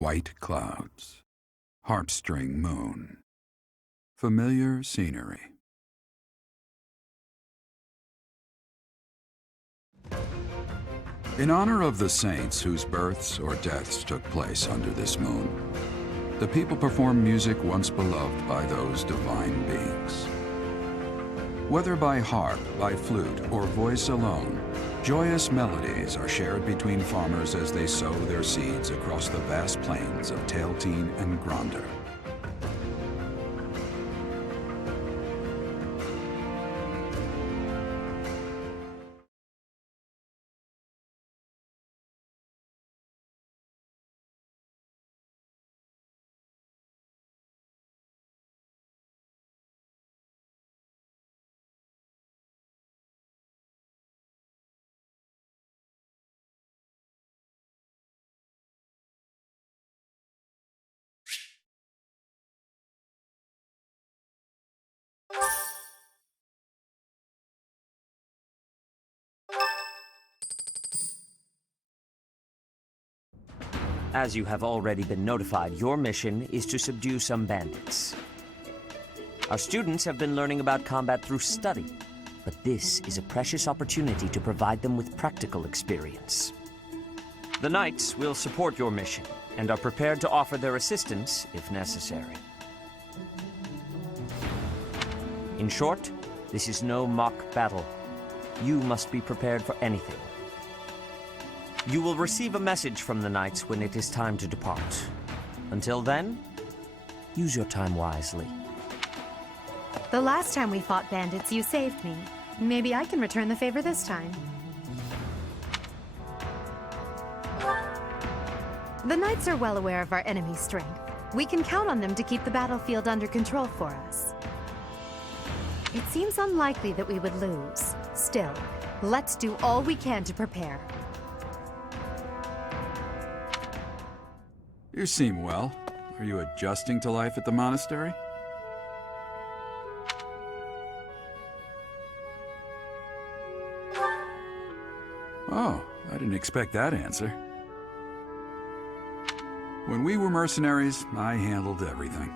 White clouds, heartstring moon, familiar scenery. In honor of the saints whose births or deaths took place under this moon, the people perform music once beloved by those divine beings. Whether by harp, by flute, or voice alone, joyous melodies are shared between farmers as they sow their seeds across the vast plains of Tailteen and Gronder. As you have already been notified, your mission is to subdue some bandits. Our students have been learning about combat through study, but this is a precious opportunity to provide them with practical experience. The Knights will support your mission and are prepared to offer their assistance if necessary. In short, this is no mock battle. You must be prepared for anything. You will receive a message from the Knights when it is time to depart. Until then, use your time wisely. The last time we fought bandits, you saved me. Maybe I can return the favor this time. The Knights are well aware of our enemy's strength. We can count on them to keep the battlefield under control for us. It seems unlikely that we would lose. Still, let's do all we can to prepare. You seem well. Are you adjusting to life at the monastery? Oh, I didn't expect that answer. When we were mercenaries, I handled everything.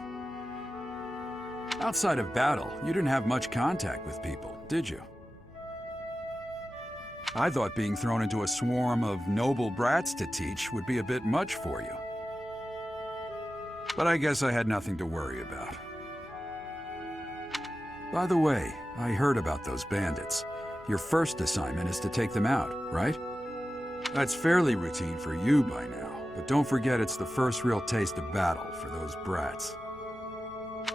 Outside of battle, you didn't have much contact with people, did you? I thought being thrown into a swarm of noble brats to teach would be a bit much for you. But I guess I had nothing to worry about. By the way, I heard about those bandits. Your first assignment is to take them out, right? That's fairly routine for you by now, but don't forget it's the first real taste of battle for those brats.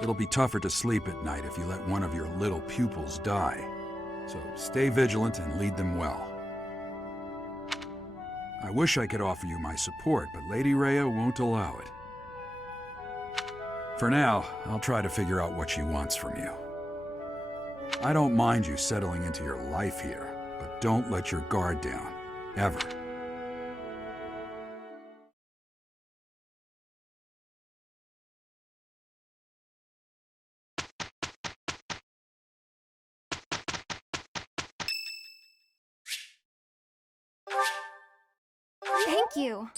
It'll be tougher to sleep at night if you let one of your little pupils die. So stay vigilant and lead them well. I wish I could offer you my support, but Lady Rhea won't allow it. For now, I'll try to figure out what she wants from you. I don't mind you settling into your life here, but don't let your guard down, ever. Thank you.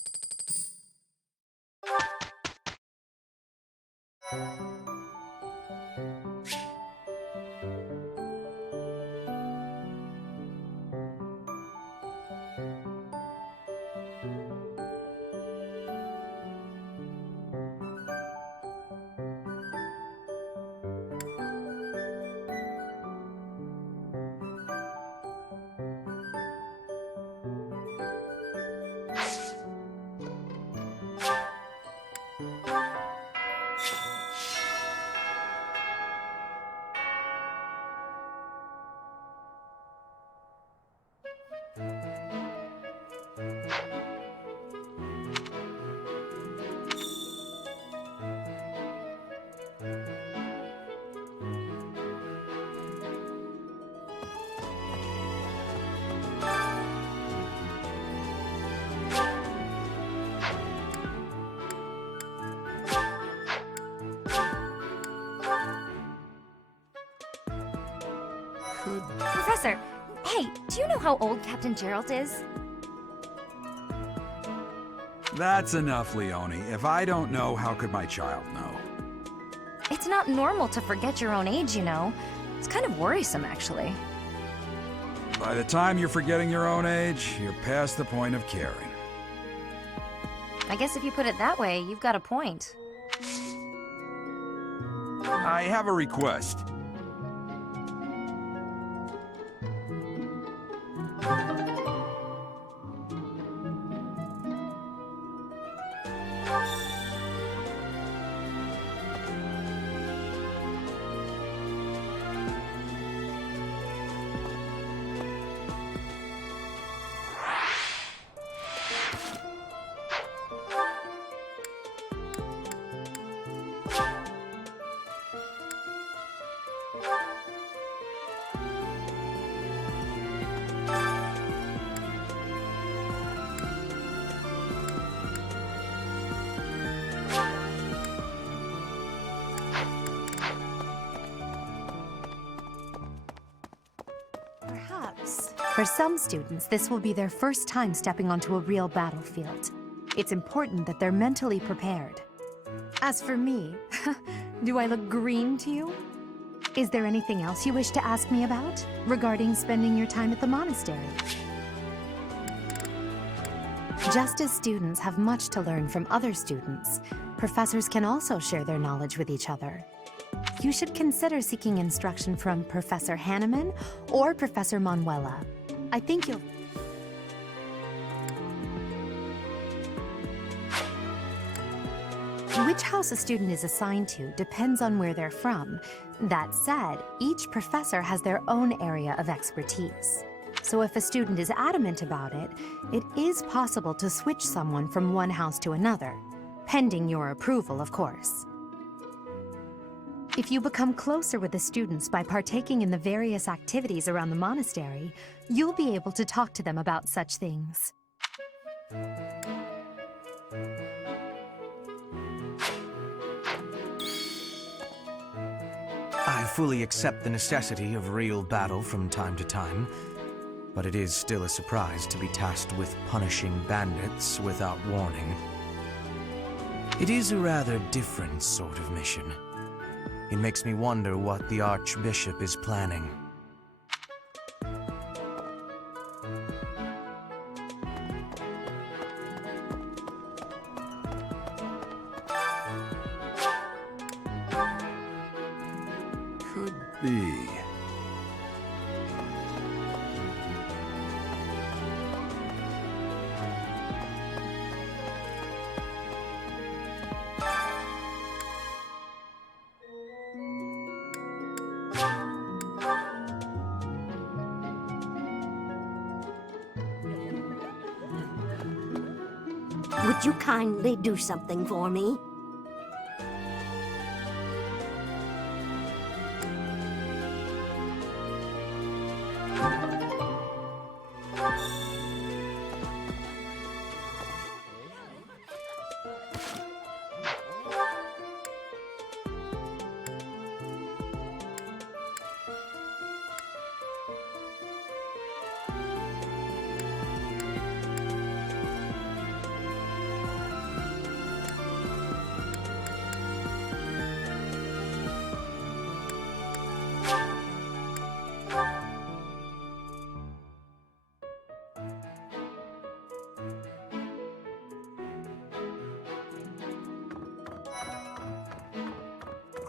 Professor, hey, do you know how old Captain Gerald is? That's enough, Leone. If I don't know, how could my child know? It's not normal to forget your own age, you know. It's kind of worrisome, actually. By the time you're forgetting your own age, you're past the point of caring. I guess if you put it that way, you've got a point. I have a request. Perhaps. For some students, this will be their first time stepping onto a real battlefield. It's important that they're mentally prepared. As for me, do I look green to you? Is there anything else you wish to ask me about regarding spending your time at the monastery? Just as students have much to learn from other students, professors can also share their knowledge with each other. You should consider seeking instruction from Professor Hanneman or Professor Manuela. I think you'll... Which house a student is assigned to depends on where they're from. That said, each professor has their own area of expertise. So if a student is adamant about it, it is possible to switch someone from one house to another, pending your approval, of course. If you become closer with the students by partaking in the various activities around the monastery, you'll be able to talk to them about such things. I fully accept the necessity of real battle from time to time, but it is still a surprise to be tasked with punishing bandits without warning. It is a rather different sort of mission. It makes me wonder what the Archbishop is planning. Could be. Would you kindly do something for me?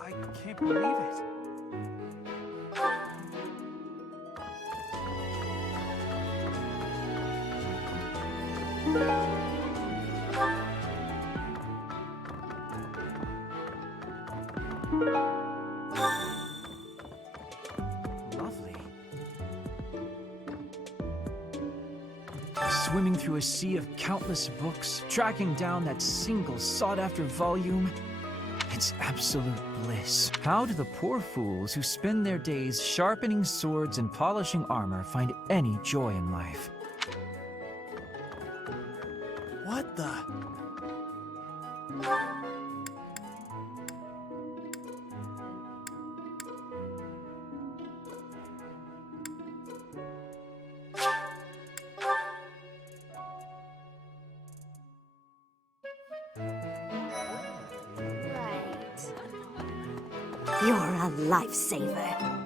I can't believe it. Lovely. Swimming through a sea of countless books, tracking down that single sought-after volume. It's absolute bliss. How do the poor fools who spend their days sharpening swords and polishing armor find any joy in life? What the? You're a lifesaver.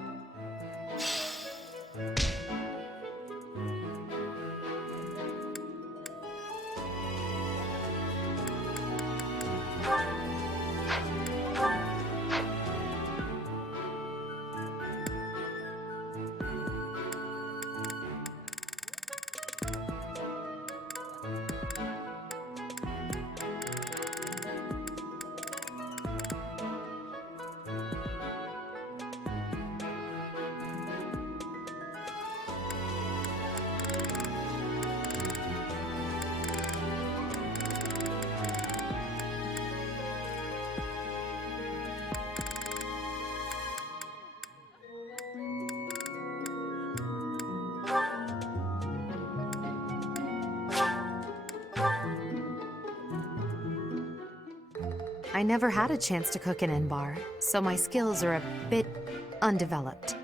I never had a chance to cook an N-bar, so my skills are a bit undeveloped.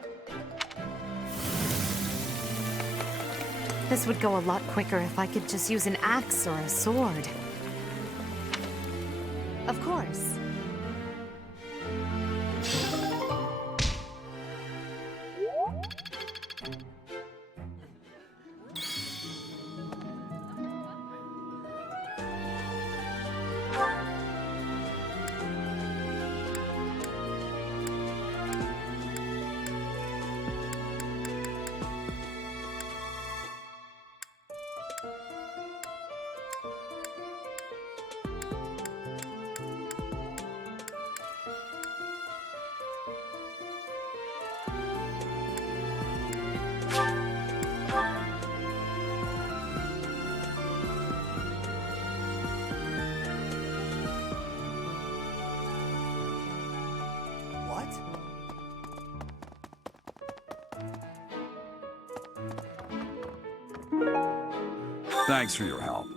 This would go a lot quicker if I could just use an axe or a sword. Of course. Thanks for your help.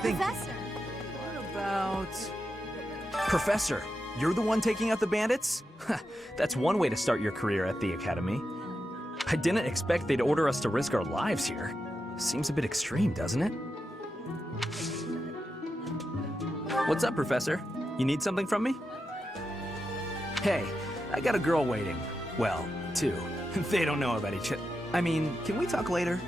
Professor! What about... Professor, you're the one taking out the bandits? That's one way to start your career at the Academy. I didn't expect they'd order us to risk our lives here. Seems a bit extreme, doesn't it? What's up, Professor? You need something from me? Hey, I got a girl waiting. Well, two. They don't know about each other. I mean, can we talk later?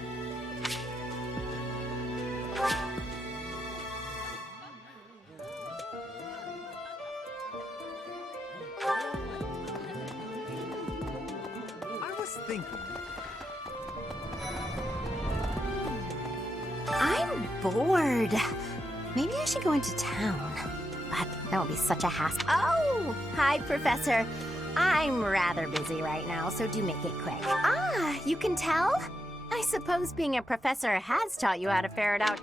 I'm bored. Maybe I should go into town. But that would be such a hassle. Oh! Hi, Professor. I'm rather busy right now, so do make it quick. Ah, you can tell? I suppose being a professor has taught you how to ferret out...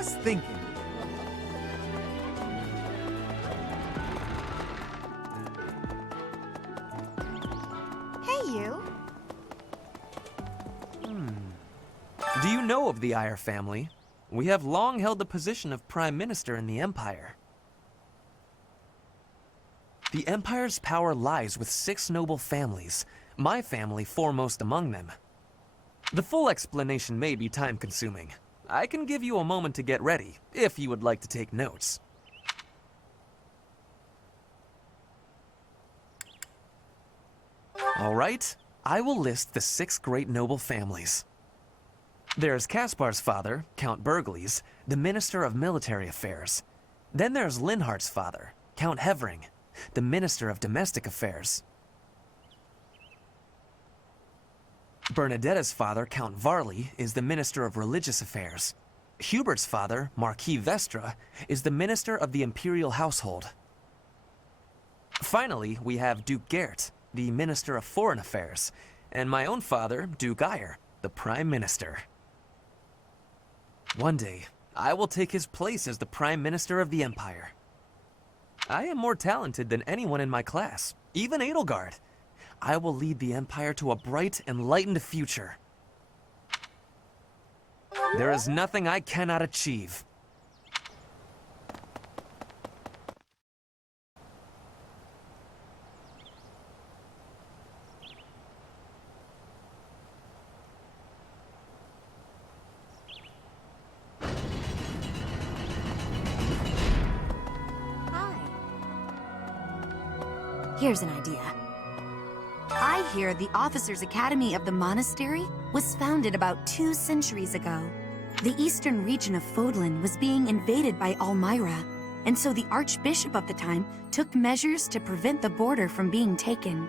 was thinking. Hey, you. Do you know of the Eyre family? We have long held the position of Prime Minister in the Empire. The Empire's power lies with 6 noble families, my family foremost among them. The full explanation may be time-consuming. I can give you a moment to get ready, if you would like to take notes. All right, I will list the 6 great noble families. There's Caspar's father, Count Burgles, the Minister of Military Affairs. Then there's Linhardt's father, Count Hevering, the Minister of Domestic Affairs. Bernadetta's father, Count Varley, is the Minister of Religious Affairs. Hubert's father, Marquis Vestra, is the Minister of the Imperial Household. Finally, we have Duke Geert, the Minister of Foreign Affairs, and my own father, Duke Eyre, the Prime Minister. One day, I will take his place as the Prime Minister of the Empire. I am more talented than anyone in my class, even Edelgard. I will lead the Empire to a bright, enlightened future. There is nothing I cannot achieve. Here's an idea. I hear the Officers' Academy of the Monastery was founded about 2 centuries ago. The eastern region of Fodlan was being invaded by Almyra, and so the Archbishop of the time took measures to prevent the border from being taken.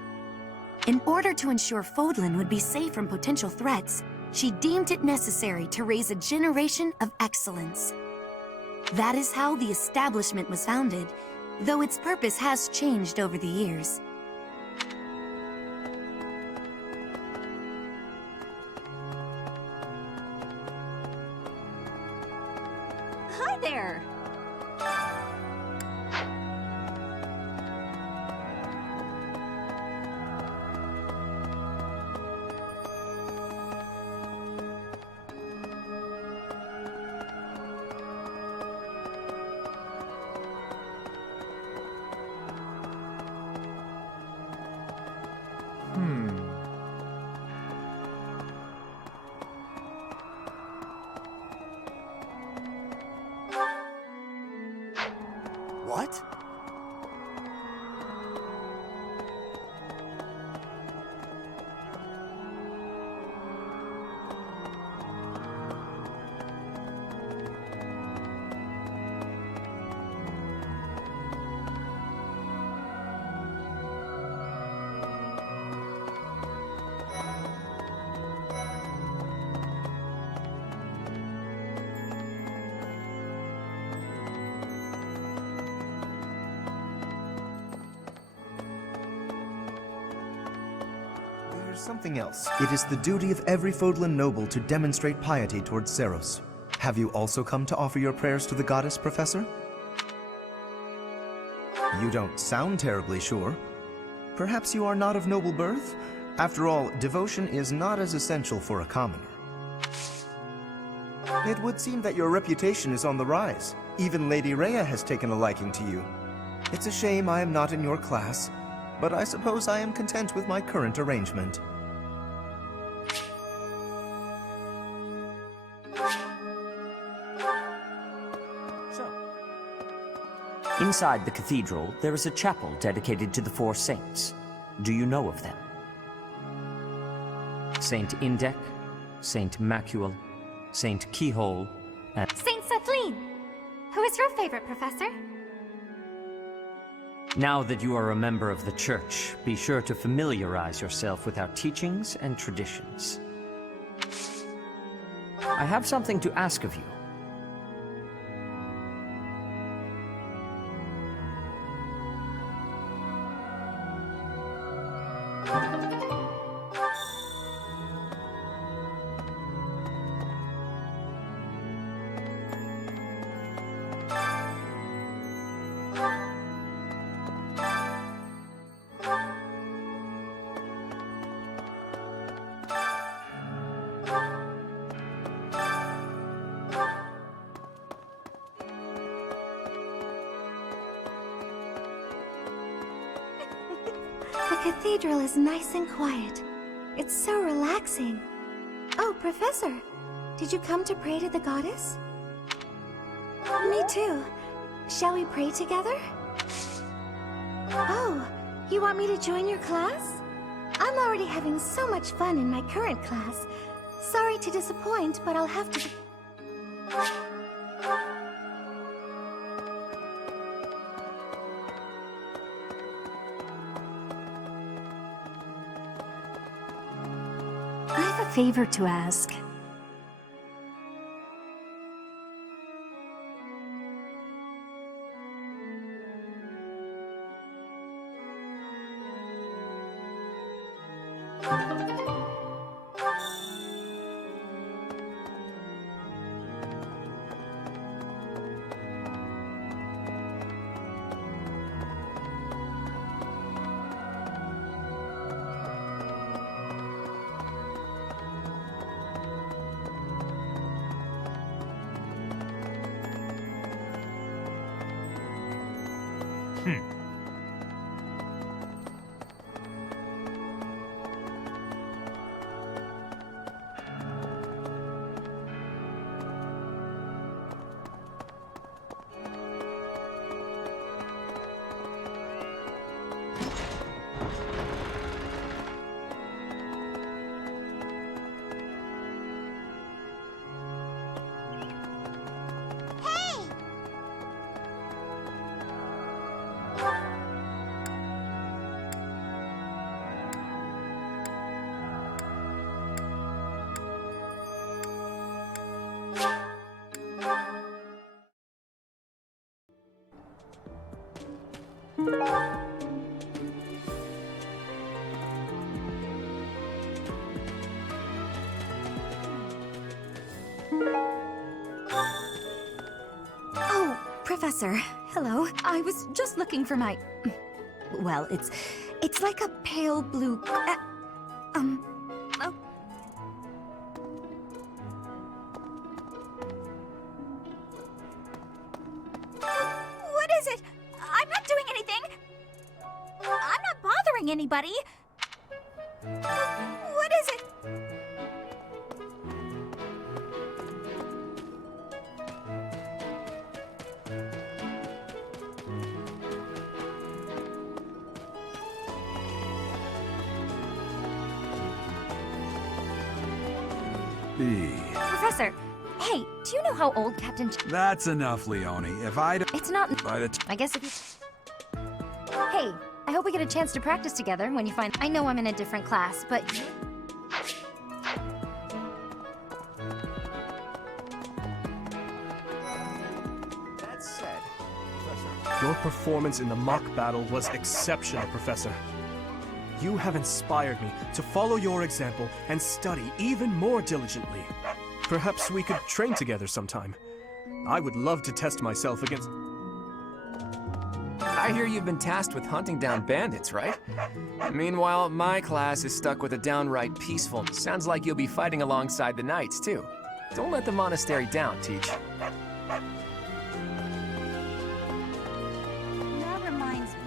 In order to ensure Fodlan would be safe from potential threats, she deemed it necessary to raise a generation of excellence. That is how the establishment was founded, though its purpose has changed over the years. Hi there. What? There's something else. It is the duty of every Fodlan noble to demonstrate piety towards Seros. Have you also come to offer your prayers to the goddess, Professor? You don't sound terribly sure. Perhaps you are not of noble birth? After all, devotion is not as essential for a commoner. It would seem that your reputation is on the rise. Even Lady Rhea has taken a liking to you. It's a shame I am not in your class, but I suppose I am content with my current arrangement. Inside the cathedral, there is a chapel dedicated to the 4 saints. Do you know of them? Saint Indek, Saint Macuel, Saint Keyhole, and Saint Sethlin! Who is your favorite, Professor? now that you are a member of the Church, be sure to familiarize yourself with our teachings and traditions. I have something to ask of you. cathedral is nice and quiet. It's so relaxing. Oh, Professor, did you come to pray to the goddess? Me too. Shall we pray together? Oh, you want me to join your class? I'm already having so much fun in my current class. Sorry to disappoint, but I'll have to... I have a favor to ask. Oh, Professor. Hello. I was just looking for my... Well, it's like a pale blue... oh. What is it? I'm not doing anything. I'm not bothering anybody. What is it? Professor, hey, do you know how old Captain... That's enough, Leone. If I don't... It's not... By the I guess if you... Hey, I hope we get a chance to practice together when you find... I know I'm in a different class, but... That said, Professor, your performance in the mock battle was exceptional, Professor. You have inspired me to follow your example and study even more diligently. Perhaps we could train together sometime. I would love to test myself against... I hear you've been tasked with hunting down bandits, right? Meanwhile, my class is stuck with a downright peaceful... Sounds like you'll be fighting alongside the knights, too. Don't let the monastery down, Teach. That reminds me.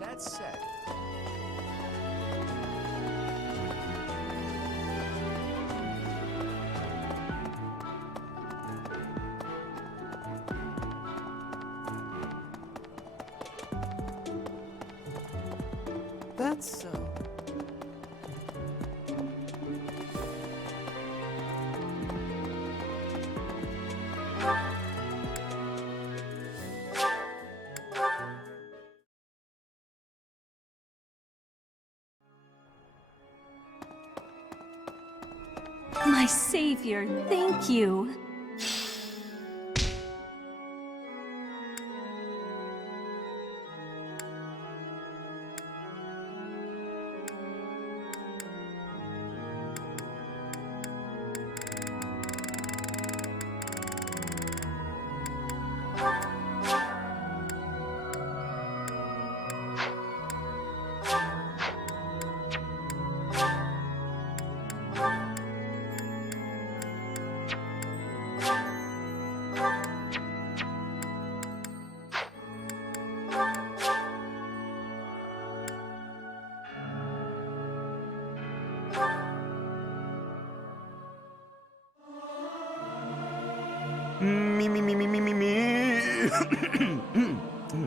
That said... That's so... My savior, thank you.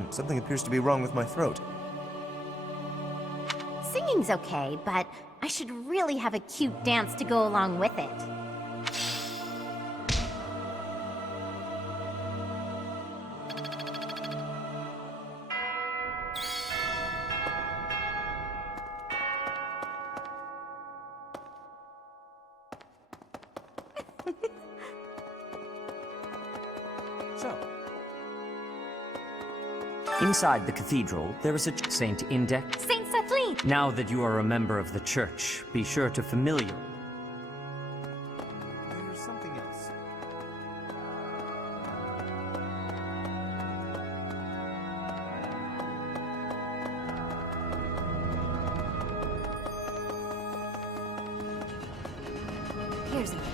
Something appears to be wrong with my throat. Singing's okay, but I should really have a cute dance to go along with it. Inside the cathedral, there is a Saint Index. Saint Kathleen! Now that you are a member of the church, be sure to familiar. There's something else. Here's an idea.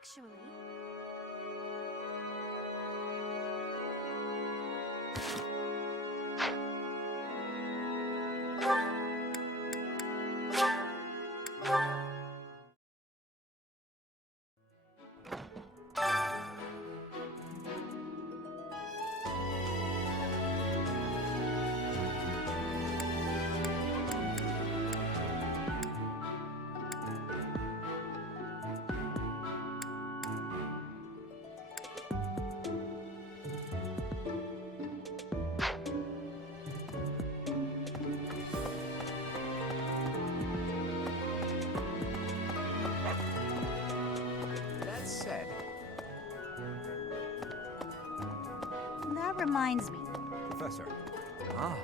Actually... That said, That reminds me. Professor. Ah.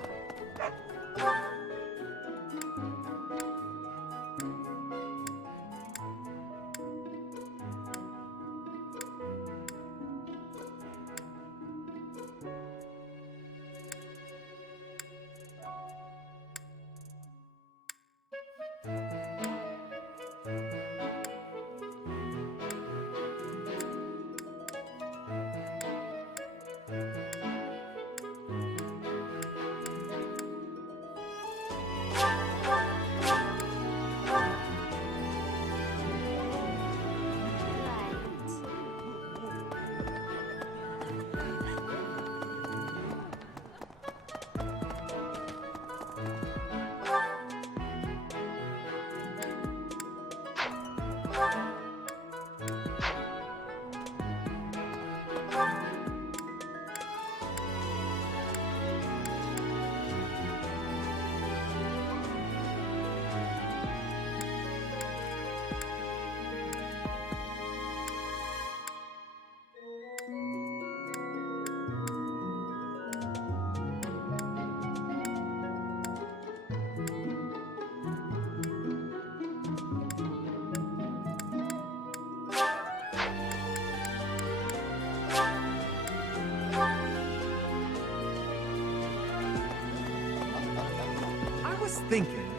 thinking,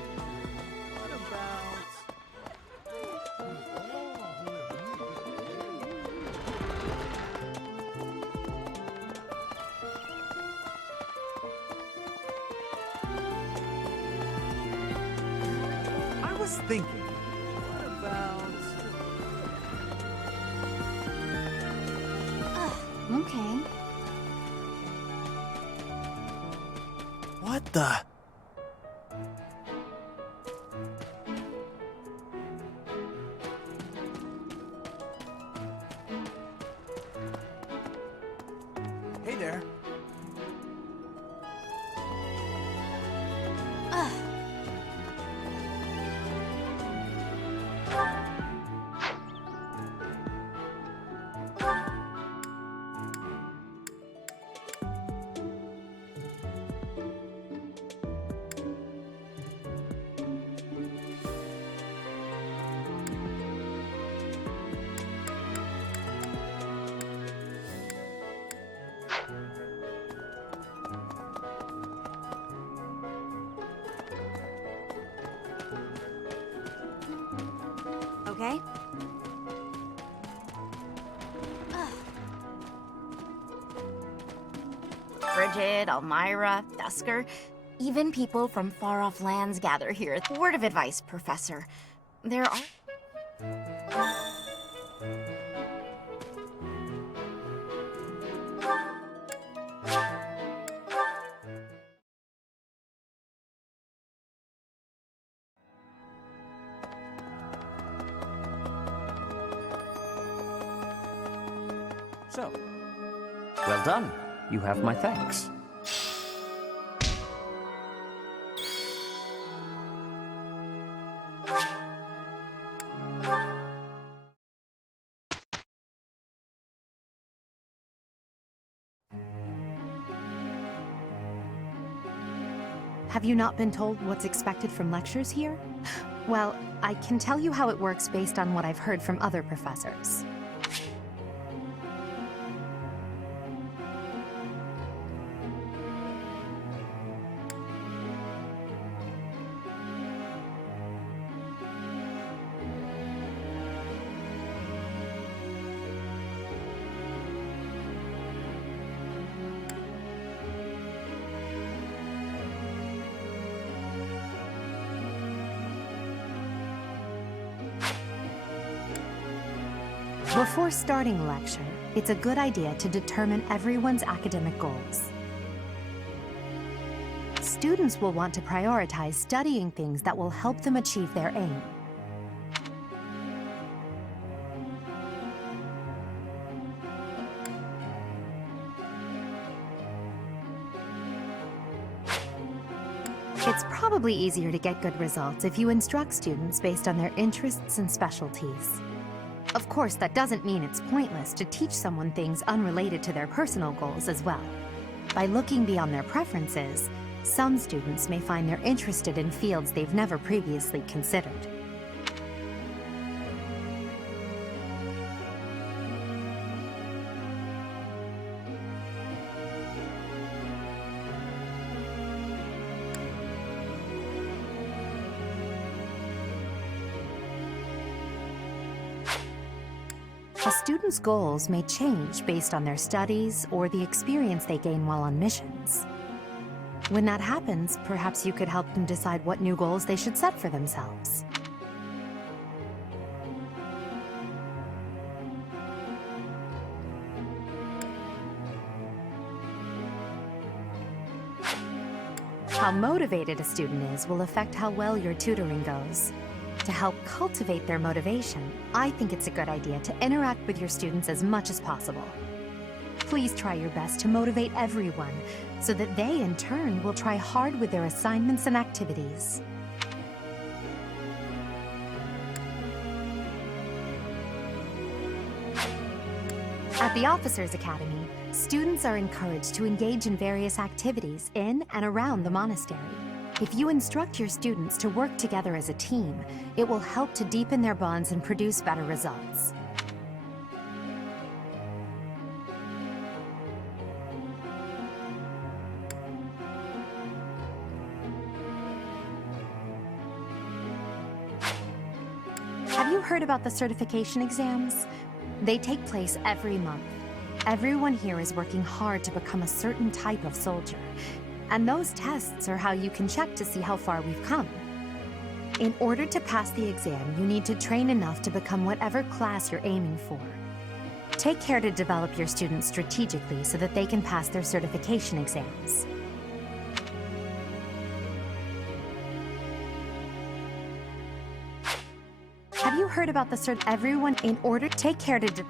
what about... I was thinking, what about... Okay. What the? Hey there. Okay? Bridget, Elmira, Dusker, even people from far-off lands gather here. Word of advice, Professor. There are... So, well done. You have my thanks. Have you not been told what's expected from lectures here? Well, I can tell you how it works based on what I've heard from other professors. Before starting a lecture, it's a good idea to determine everyone's academic goals. Students will want to prioritize studying things that will help them achieve their aim. It's probably easier to get good results if you instruct students based on their interests and specialties. Of course, that doesn't mean it's pointless to teach someone things unrelated to their personal goals as well. By looking beyond their preferences, some students may find they're interested in fields they've never previously considered. A student's goals may change based on their studies or the experience they gain while on missions. When that happens, perhaps you could help them decide what new goals they should set for themselves. How motivated a student is will affect how well your tutoring goes. To help cultivate their motivation, I think it's a good idea to interact with your students as much as possible. Please try your best to motivate everyone, so that they, in turn, will try hard with their assignments and activities. At the Officers Academy, students are encouraged to engage in various activities in and around the monastery. If you instruct your students to work together as a team, it will help to deepen their bonds and produce better results. you heard about the certification exams? They take place every month. Everyone here is working hard to become a certain type of soldier. And those tests are how you can check to see how far we've come. In order to pass the exam, you need to train enough to become whatever class you're aiming for. Take care to develop your students strategically so that they can pass their certification exams. Have you heard about the everyone in order take care to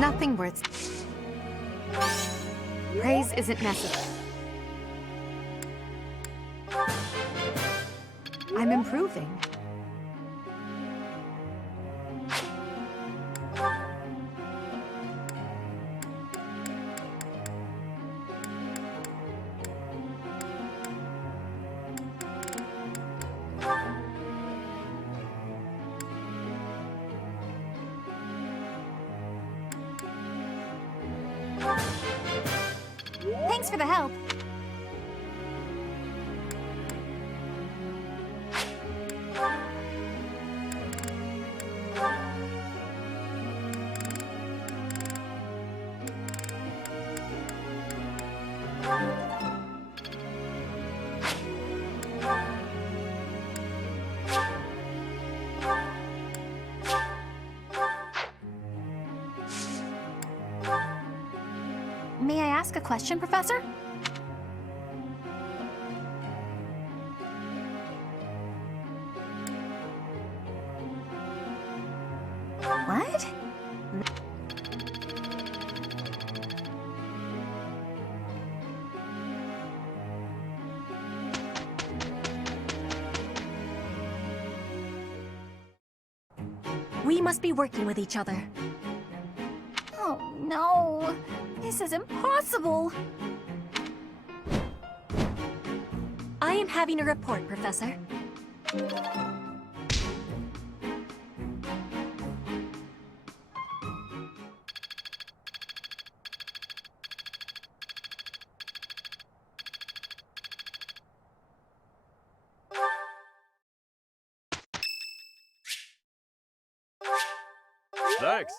Nothing worth praise isn't necessary. I'm improving. Thanks for the help. May I ask a question, Professor? What? We must be working with each other. Oh, no. This is impossible. I am having a report, Professor. Thanks.